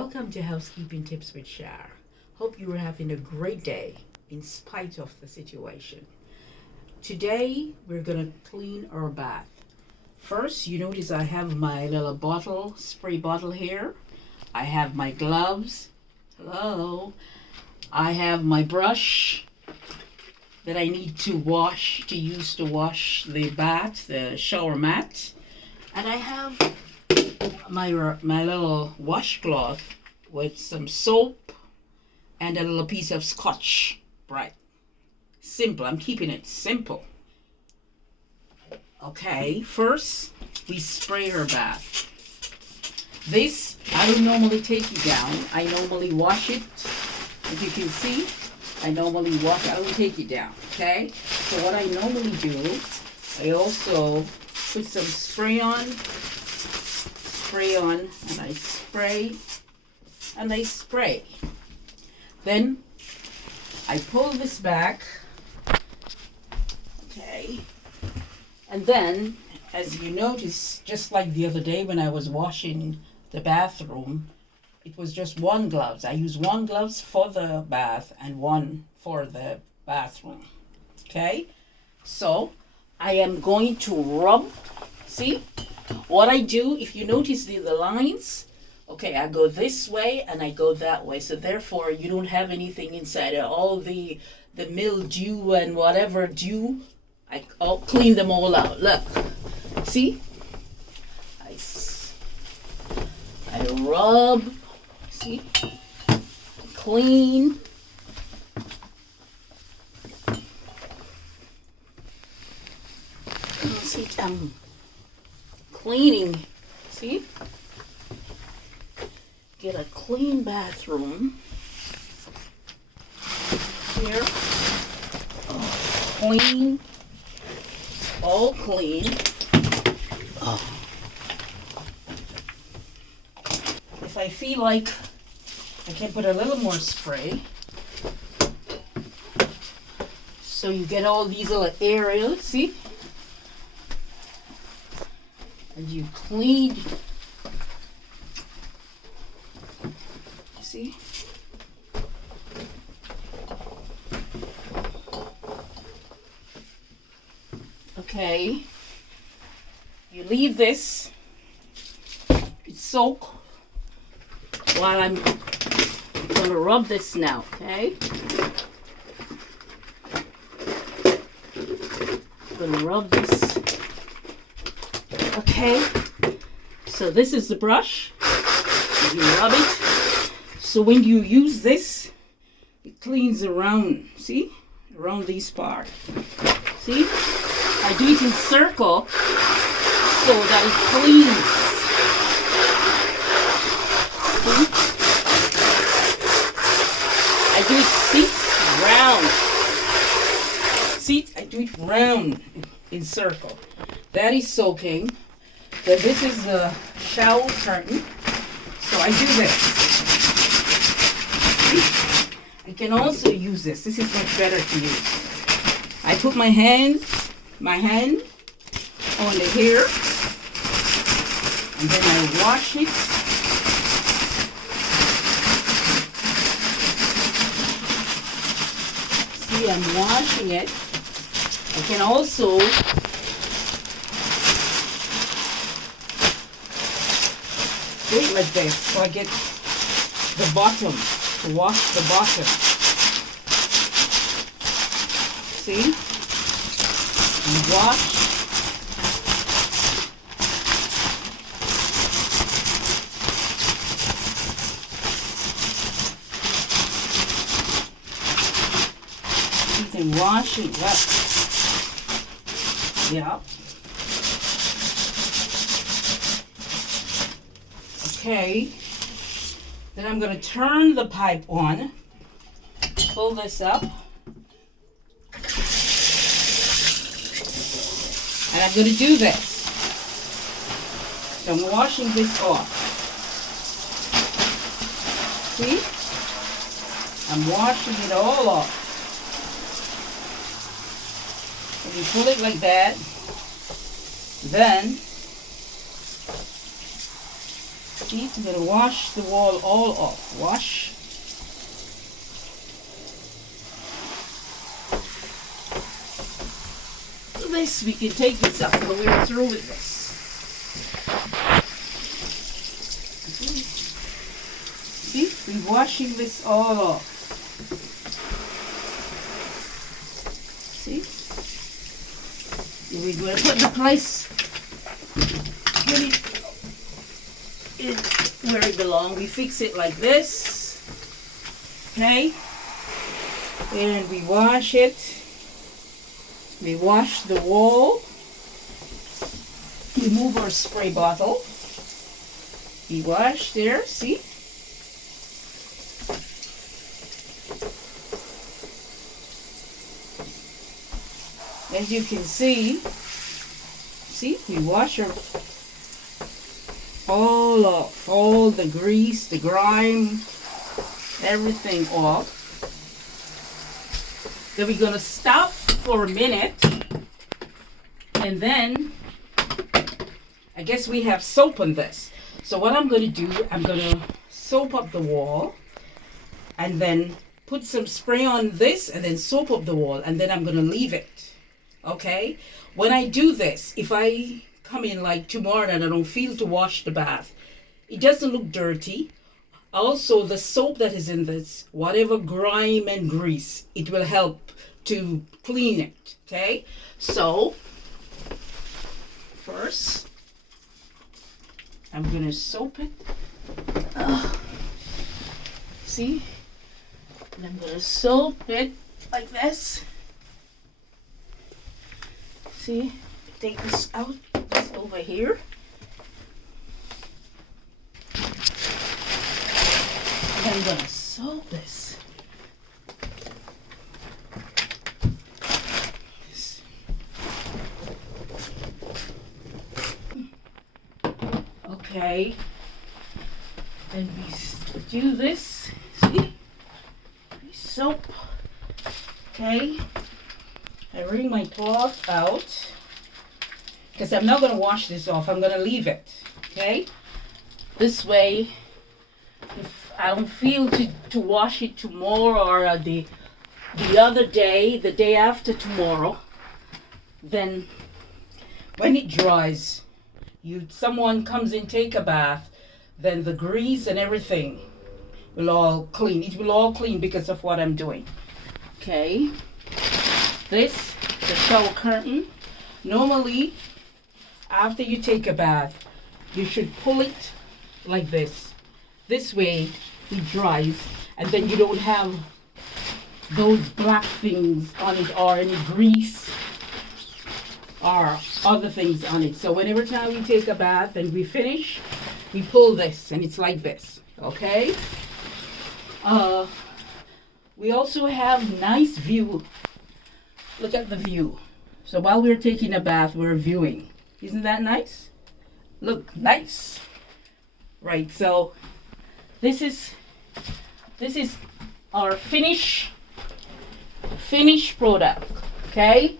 Welcome to Housekeeping Tips with Shar. Hope you are having a great day in spite of the situation. Today we're going to clean our bath. First, you notice I have my little spray bottle here. I have my gloves. Hello. I have my brush that I need to use to wash the bath, the shower mat. And I have my little washcloth with some soap and a little piece of Scotch Brite. Simple. I'm keeping it simple. Okay, first we spray our bath. This, I don't normally take it down. I normally wash it. As you can see, I normally wash it. I don't take it down, okay? So what I normally do, I also put some spray on, and I spray, and I spray. Then I pull this back, okay? And then, as you notice, just like the other day when I was washing the bathroom, it was just one glove. I use one glove for the bath and one for the bathroom. Okay? So, I am going to rub. See? What I do, if you notice the lines, okay, I go this way and I go that way. So therefore, you don't have anything inside. All the mildew and whatever dew, I'll clean them all out. Look. See? I rub. See? Clean. See, I'm cleaning. See? Get a clean bathroom. Here. Clean. All clean. If I feel like I can put a little more spray, so you get all these little areas, see? And you clean, see? Okay, you leave this, soak, while I'm going to rub this now, okay? I'm going to rub this. Okay, so this is the brush. You rub it. So when you use this, it cleans around, see? Around these parts. See? I do it in circle so that it cleans. I do it, see, round. See, I do it round in circle. That is soaking. Then this is the shower curtain. So I do this. See? I can also use this. This is much better to use. I put my hand on the hair, and then I wash it. See, I'm washing it. I can also do it like this, so I get the bottom, to wash the bottom. See? And wash. And wash it up. Yeah. Okay. Then I'm going to turn the pipe on. Pull this up. And I'm going to do this. So I'm washing this off. See? I'm washing it all off. You pull it like that, then See, I'm gonna wash the wall all off. Wash. This, we can take this up when we're through with this. See, we're washing this all off. See? We're going to put the place where it belongs. We fix it like this. Okay? And we wash it. We wash the wall. We move our spray bottle. We wash there, see? As you can see, we wash our all off, all the grease, the grime, everything off. Then we're gonna stop for a minute, and then I guess we have soap on this. So what I'm going to do, I'm going to soap up the wall and then put some spray on this and then soap up the wall, and then I'm going to leave it. Okay? When I do this, if I come in like tomorrow and I don't feel to wash the bath, it doesn't look dirty. Also, the soap that is in this, whatever grime and grease, it will help to clean it. Okay? So, first, I'm going to soap it. See? And I'm going to soap it like this. See? Take this out. This over here. And I'm going to soap this. Okay, and we do this, see, we soap, okay, I wring my cloth out, because I'm not going to wash this off, I'm going to leave it, okay, this way, if I don't feel to wash it tomorrow or the other day, the day after tomorrow, then when it dries, someone comes in, take a bath, then the grease and everything will all clean. It will all clean because of what I'm doing. Okay. This, the shower curtain. Normally, after you take a bath, you should pull it like this. This way, it dries, and then you don't have those black things on it or any grease or other things on it. So whenever time we take a bath and we finish, we pull this and it's like this. Okay? We also have nice view. Look at the view. So while we're taking a bath, we're viewing. Isn't that nice? Look, nice. Right, so this is our finished product. Okay?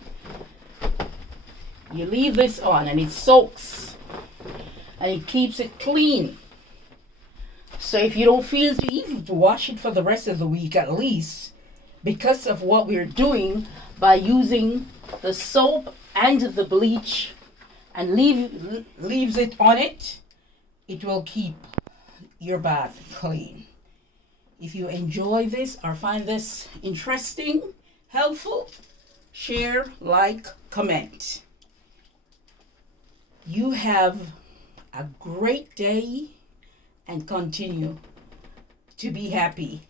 You leave this on and it soaks and it keeps it clean. So if you don't feel to even to wash it for the rest of the week at least, because of what we're doing by using the soap and the bleach and leaves it on it, it will keep your bath clean. If you enjoy this or find this interesting, helpful, share, like, comment. You have a great day and continue to be happy.